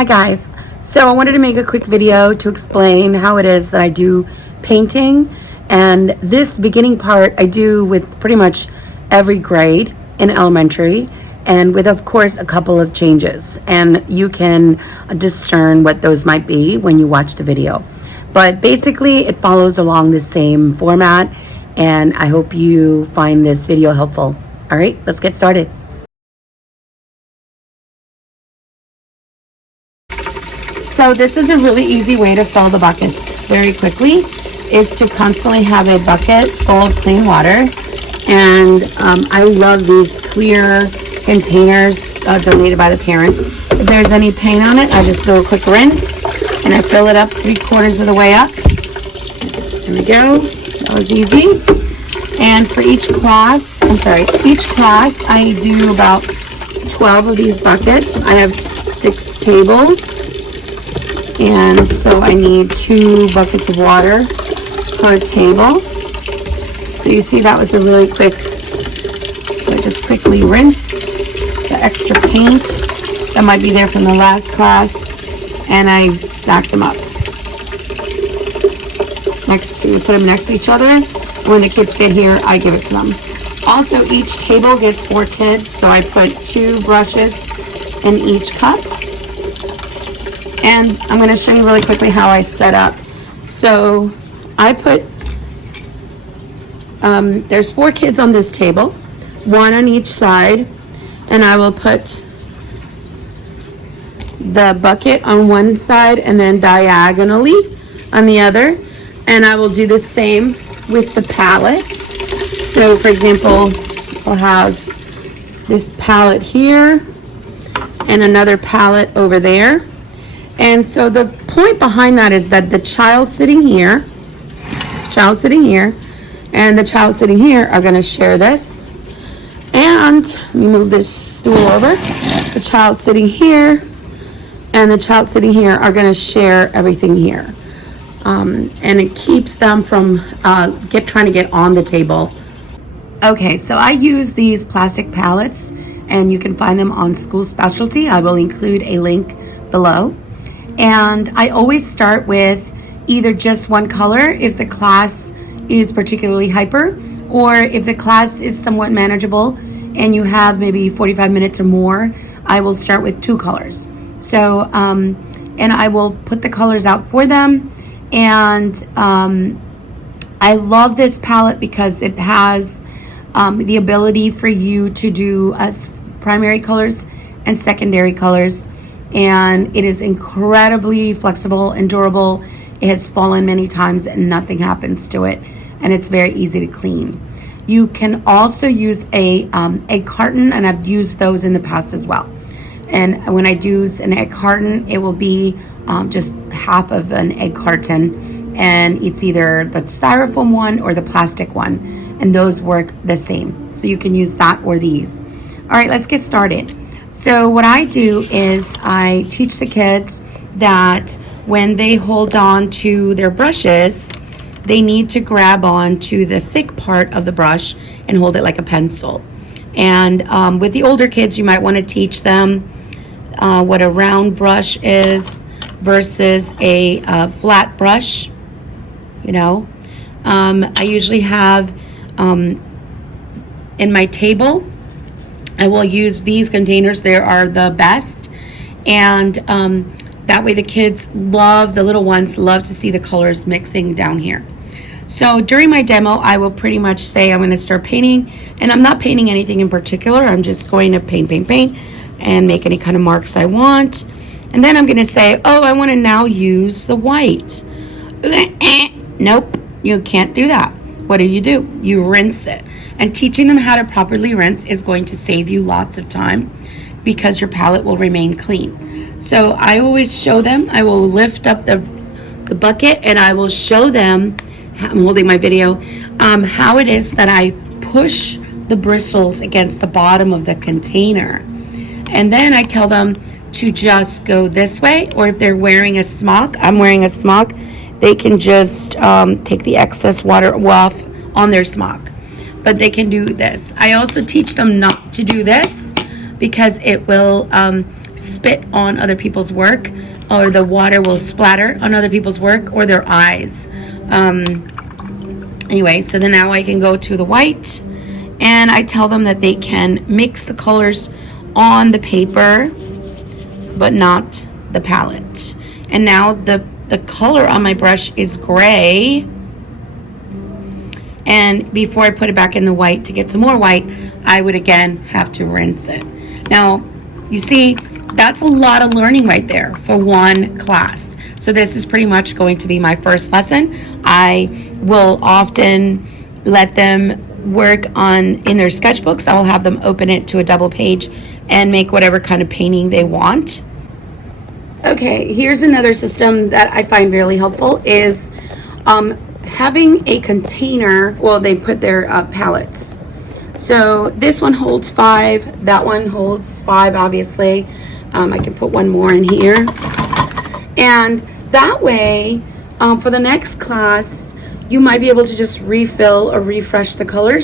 Hi guys, so I wanted to make a quick video to explain how it is that I do painting, and this beginning part I do with pretty much every grade in elementary, and with of course a couple of changes, and you can discern what those might be when you watch the video. But basically it follows along the same format, and I hope you find this video helpful. All right, let's get started. So this is a really easy way to fill the buckets very quickly, is to constantly have a bucket full of clean water. And I love these clear containers donated by the parents. If there's any paint on it, I just do a quick rinse and I fill it up 3/4 of the way up. There we go, that was easy. And for each class I do about 12 of these buckets. I have 6 tables. And so I need 2 buckets of water per table. So you see that was a really quick, so I just quickly rinse the extra paint that might be there from the last class, and I stack them up. Next, we put them next to each other. When the kids get here, I give it to them. Also, each table gets 4 kids, so I put 2 brushes in each cup. And I'm going to show you really quickly how I set up. So I put, there's 4 kids on this table, 1 on each side, and I will put the bucket on one side and then diagonally on the other. And I will do the same with the palette. So for example, I'll have this palette here and another palette over there. And so the point behind that is that the child sitting here, and the child sitting here are going to share this. And let me move this stool over. The child sitting here and the child sitting here are going to share everything here. And it keeps them from trying to get on the table. Okay, so I use these plastic palettes, and you can find them on School Specialty. I will include a link below. And I always start with either just one color if the class is particularly hyper, or if the class is somewhat manageable and you have maybe 45 minutes or more, I will start with 2 colors. So, and I will put the colors out for them. And I love this palette because it has the ability for you to do primary colors and secondary colors. And it is incredibly flexible and durable. It has fallen many times and nothing happens to it, and it's very easy to clean. You can also use a egg carton, and I've used those in the past as well. And when I use an egg carton, it will be just half of an egg carton, and it's either the styrofoam one or the plastic one, and those work the same. So you can use that or these. All right, let's get started. So what I do is I teach the kids that when they hold on to their brushes, they need to grab on to the thick part of the brush and hold it like a pencil. And with the older kids, you might want to teach them what a round brush is versus a flat brush. You know, I usually have in my table, I will use these containers. They are the best. And that way the kids the little ones love to see the colors mixing down here. So during my demo, I will pretty much say I'm going to start painting. And I'm not painting anything in particular. I'm just going to paint, and make any kind of marks I want. And then I'm going to say, oh, I want to now use the white. Nope, you can't do that. What do? You rinse it. And teaching them how to properly rinse is going to save you lots of time because your palette will remain clean. So I always show them, I will lift up the bucket and I will show them, I'm holding my video, how it is that I push the bristles against the bottom of the container. And then I tell them to just go this way, or if they're wearing a smock, I'm wearing a smock, they can just take the excess water off on their smock. But they can do this. I also teach them not to do this because it will spit on other people's work, or the water will splatter on other people's work or their eyes. Anyway, so then now I can go to the white, and I tell them that they can mix the colors on the paper, but not the palette. And now the color on my brush is gray. And before I put it back in the white to get some more white, I would again have to rinse it. Now, you see, that's a lot of learning right there for one class. So this is pretty much going to be my first lesson. I will often let them work in their sketchbooks. I will have them open it to a double page and make whatever kind of painting they want. Okay, here's another system that I find really helpful is having a container. Well, they put their palettes. So this one holds 5, that one holds 5, obviously. I can put one more in here. And that way, for the next class, you might be able to just refill or refresh the colors.